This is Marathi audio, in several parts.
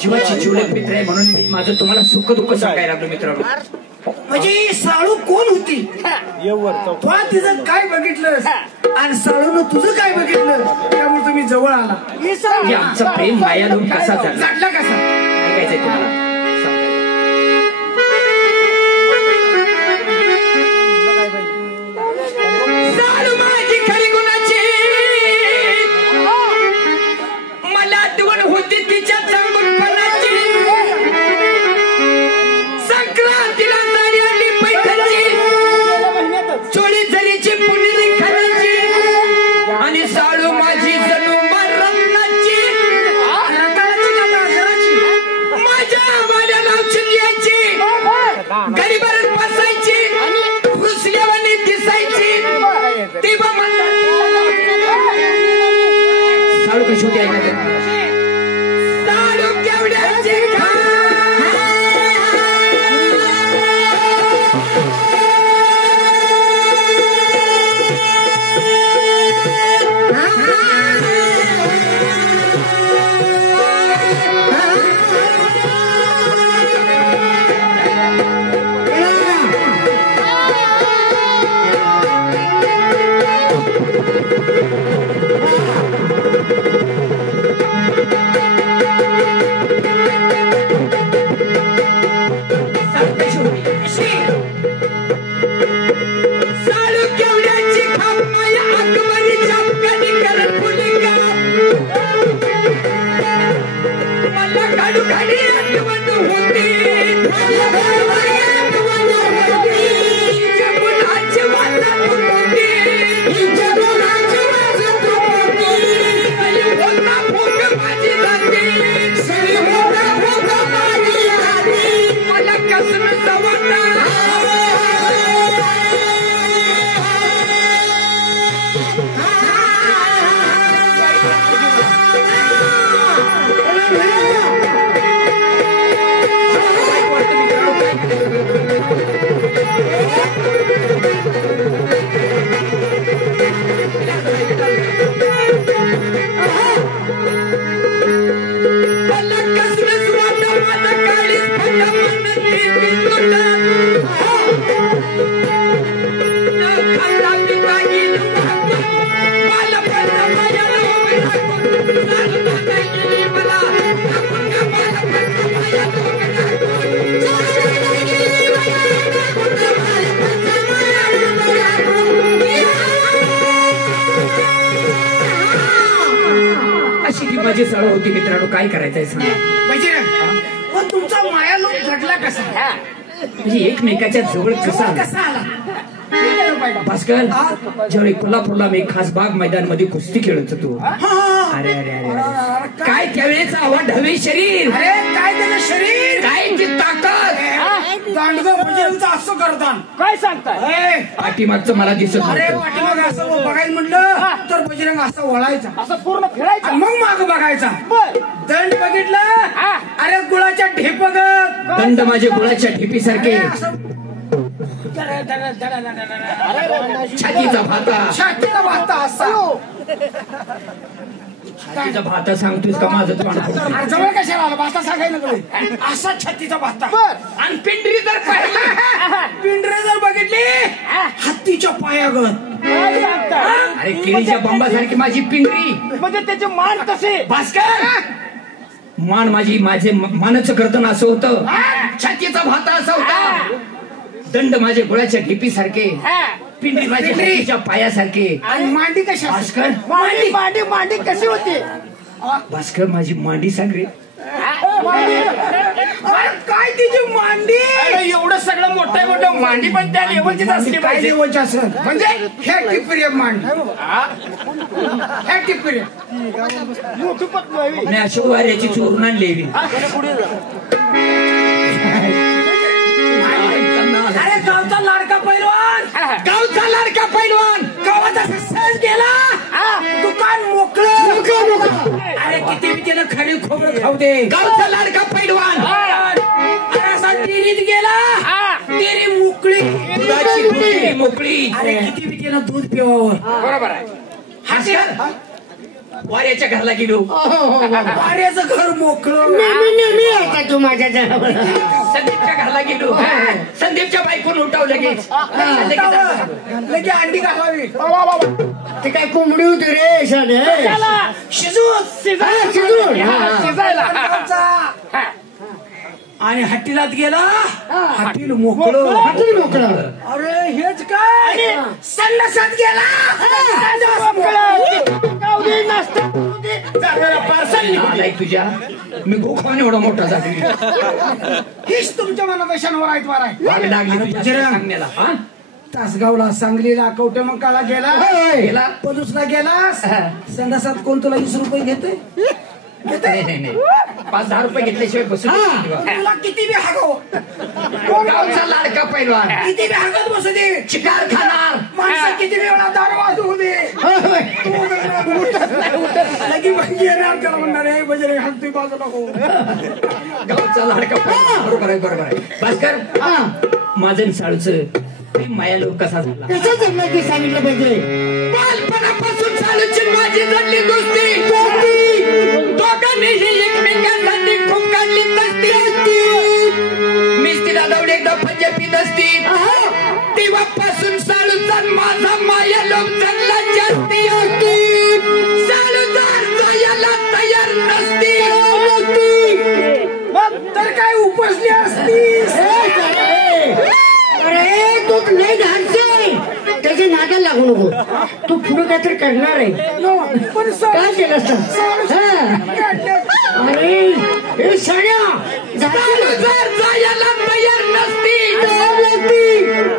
जीवाची जिवलग मित्र आहे म्हणून मी माझं तुम्हाला सुख दुःख सांगायला लागलो मित्रांनो. म्हणजे साळू कोण होती तू तिचं काय बघितलं आणि साळून तुझं काय बघितलं त्यामुळे तुम्ही जवळ आला. आमचा प्रेम मायालून कसा झाला कसा ऐकायचंय तुम्हाला. छोटी आहे माझी सळ होती मित्रांनो. काय करायचंय सांगा. पण तुमचा मायालोक घडला कसा म्हणजे एकमेकाच्या जवळ कसा आला. भास्कर ज्यावेळी कोल्हापूरला मी खासबाग मैदान मध्ये कुस्ती खेळत होतो. अरे अरे अरे काय त्यावेळेच आवाज ढवे शरीर. अरे काय त्याचं शरीर काय ती ताकद. दांडगं बजरंगचं असं करतान काय सांगताय. पाठीमागचं मला दिसत. अरे पाठीमाग असं बघायला म्हणलं तर बजरंग असा वळायचा असं पूर्ण फिरायचा मग माग बघायचा. दंड बघितलं अरे गुळाच्या ढेपगत. दंड माझे गुळाच्या ढेपीसारखे. छातीचा भाता छातीचा भाता असा छातीचा भाता सांगतोस का माझं तोंड जवळ कशाला आला भाता सांगायला असा छातीचा भाता. आणि पिंडरी जर पाहिली पिंडरे जर बघितली हत्तीच्या पायागत. अरे केळीच्या बंबासारखी माझी पिंडरी. म्हणजे त्याचे मान कसे भास्कर मान माझे मानाचं कर्तन असं होतं. छातीचा भाता असा होता. दंड माझे गुळाच्या ढिपीसारखे. पिंडी माझ्या पायासारखे. आणि मांडी कशी भास्कर मांडी कशी होती. भास्कर माझी मांडी सांग रे. काय तिची मांडी. एवढं सगळं मोठं मांडी पण त्या लेवलचीच असली पाहिजे. लेवलची असेल म्हणजे हे टिपरी मांडी. हे टिपरी नाही अशोक वाऱ्याची चोरून आणली. अरे गावचा लाडका पैलवान गावाचा सहज गेला दुकान मोकळं. अरे किती बी त्याला खाली खोबरं खाऊ दे. गावचा लाडका पैलवान अरे असा डेअरीत गेला डेअरी मोकळी. मोकळी. अरे किती बी त्याला दूध पिवावं. बरोबर आहे. वाऱ्याच्या घरला गेलो. वाऱ्याचं घर मोकळं. नेहमी येता तू माझ्या जवळ. संदीपच्या घरला गेलो. संदीपच्या बायकोन उठाव लगेच. लगे अंडी घालावी. ते काय कोंबडी होती रे शाळे. शिजायला आणि हट्टीलात गेला. हट्टील मोकळं. हॉटेल मोकळं. अरे हेच काय संडासात गेला. तुझ्या मी गोखाने एवढा मोठा झालो. हीच तुमच्या मनात शनिवार आयतवार आहे. आग लागली तुझ्या सांगण्याला. तासगावला, सांगलीला, कवटेमंकाला गेला. पलूसला गेलास. संडासात कोण तुला 20 रुपये घेते? नाही 5-10 रुपये घेतल्याशिवाय बसू तुला किती बी हागव. गावचा लाडका पैलवान किती बी हागत बसू दे. चिकार खाणार माणसं किती बी वेळा दारू वाजवू दे. लगी म्हणजे येणार त्याला म्हणणार आहे बजरंग हालतोय बाजूला हो. गावचा लाडका पैलवान. बरोबर आहे. भास्कर माझं साळूचं माया लोक कसा झाला. कसं जमलं ते सांगितलं पाहिजे. बालपणापासून साळूची माझी जडली दोस्ती. दोघांनीही एकमेकांसाठी खूप काढली असती. मीच तिला दौड एकदा पंजाबीत असती. तेव्हापासून साळूचा माझा माया लोक जगला जास्ती होती. साळूचा जायला तयार नसती. तर काय उपसली असतीस. अरे तू नाही घालते. त्याच्या नादाला लागू नको. तू पुढे काहीतरी करणार आहे. काय केलं असतं. अरे हे साड्या जायला तयार नसती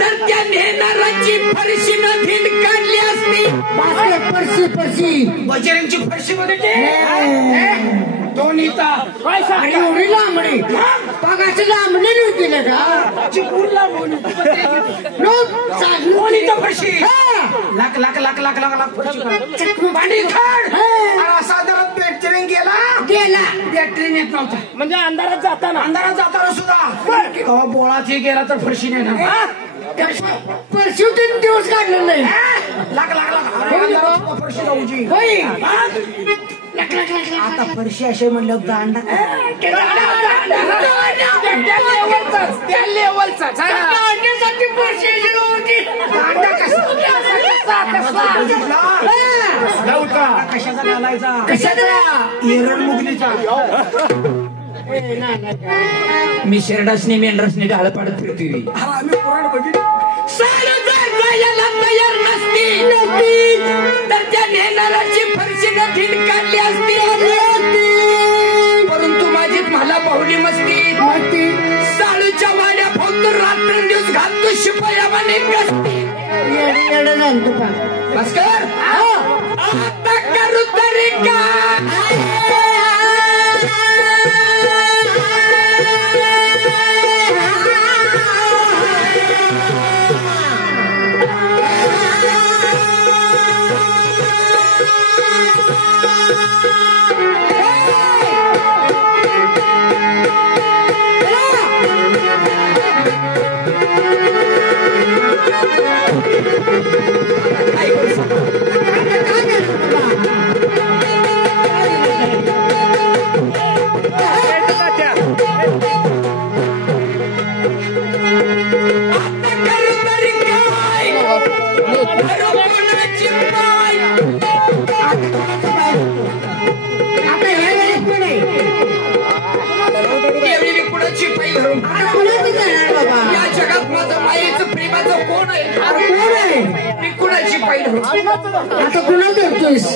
तर त्या नेणाराची फरशीनं भिंड काढली असती. परशी बजरंगची फरशी मध्ये दोन्ही आणि एवढी लांबडी पगाची लांबडी नव्हती ना का. फरशी लाख लाख लाख लाख लाख लाख फरशी भांडी खाड. साधारण बॅटरी गेला. बॅटरी नेत नव्हता म्हणजे अंधारात जाताना सुद्धा बोळात गेला तर फरशी नाही ना. परशी दिवस काढलेला नाही. लाख लाख लाख फरशी जाऊची. आता फरशी असे म्हणलं दांडा त्या लेवलचा कशाचा घालायचा. एरड मुगलीचा. मी शेरडासने मेंढरासने ढाळ पाडत फिरतोय. आम्ही पुराण बघितलं. जायला तयार नसती तर त्या नेणाराची फरशीनं भिंड काढली असती. परंतु माझीत मला पाहुली मस्ती. साळूच्या वाड्या फक्त रात्रंदिवस घालतो शिपायावाने गस्ती. भास्कर आता करू तरी काय. या जगात माझं मायेचं प्रेमाचं कोण आहे. मी कुणाची पाहिलं. आता कुणा करतोयस.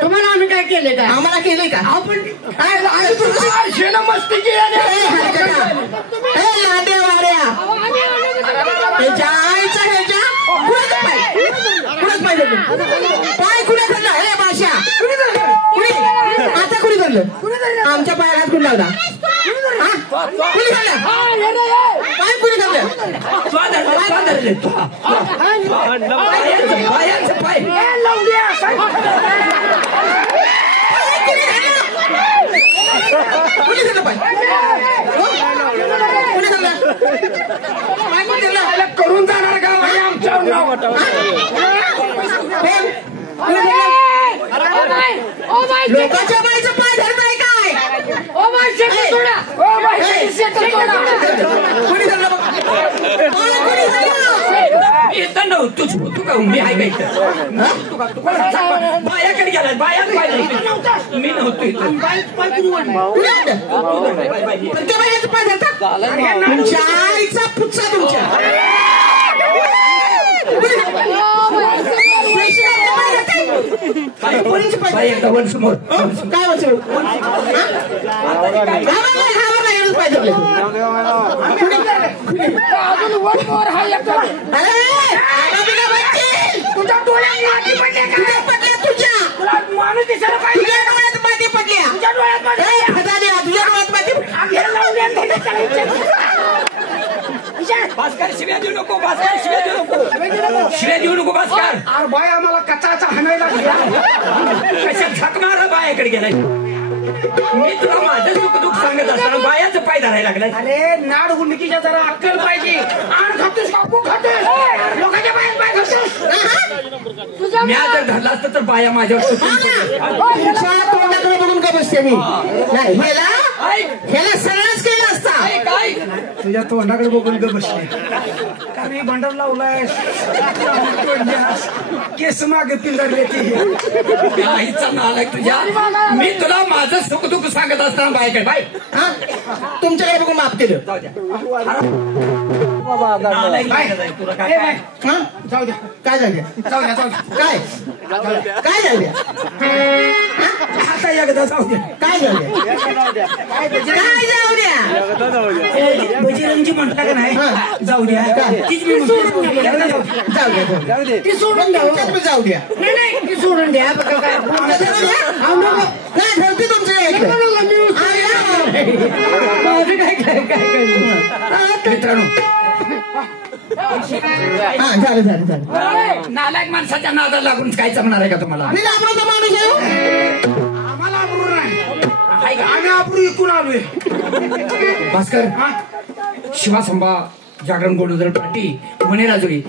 तुम्हाला आम्ही काय केले का. आम्हाला केले का. आपण मस्ती लांडे वाड्या त्याच्या आईचा ह्याच्या कुणाच पाहिजे पाय कुणाकडला हे भाषा धरलं आमच्या पायात हात कोण लावला कुणी धरलं पाय कुणी धरलं पायाचं पाय कुणी धरलं पाय कुणी धरलं पाय कुणी धरलं करून जाणार का आमच्यावर नाव लोकांच्या बाईचं पाय धरताय काय कुणी धरलं कुणी धरलं येतं नव्हतोच तू का मी आहे का बायाकडे गेला बायाच पाहिजे मी नव्हतो इथं त्या बाईचं पाय धरता तुमच्या आईचा पुच्चा तुमच्या बाई एकदा वर समोर काय वाचू पाय धरले तुझ्या डोळ्यात माती पडले का तुला माणूस दिसायला पाहिजे तुझ्या डोळ्यात माती पडल्या तुझ्या डोळ्यात माती तुझ्या डोळ्यात माती भास्कर शिव्या देऊ नको भास्कर शिव्या देऊ नको शिव्या देऊ नको भास्कर अरे बाय आम्हाला कचाचा हाणायला लागला कशा झक मारा बायाकडे गेलाय मी तुला माझं सुख दुःख सांगत असताना बायाचं पाय धरायला लागलाय अरे नाड हुंडकीच्या जरा अक्कल पाहिजे आण खातोस काकू खातोस लोकांच्या बाहेर पाय खातोस मी जर धरला असतं तर बाया माझ्यावर सुटून पडल्या. तोंडाकडे बघून का बसते मी नाही ह्याला सरळच केला असता काय तुझ्या तोंडाकडे बघून ग बसले का मी भांडर लावलाय केस मागे पिंजरले ती आईचा नालायक तुझ्या मी तुला माझं सुख दुःख सांगत असताना बायकडे बाय तुमच्याकडे बघून माफ केलं जाऊ द्या नालायक लागत आहे तुला काय काय जाऊ द्या काय झालं जाऊ द्या जाऊ द्या काय काय झालं आता एकदा जाऊ द्या काय झालं काय जाऊ द्या बजरंगजी म्हटलं का नाही जाऊ द्या तीच मी जाऊ द्या ती सोडून द्या जाऊ द्या नाही ती सोडून द्या बघा काय काय ठरते तुमचं मित्रांनो झालं झालं झालं नालायक माणसाच्या नादाला लागून काय जमणार आहे का तुम्हाला मी लांबचा माणूस आहे आम्हाला अब्रू नाही आम्ही अब्रू इकून आलोय भास्कर शिवासंबा जागरण गोडोदर पार्टी मणे राजुरी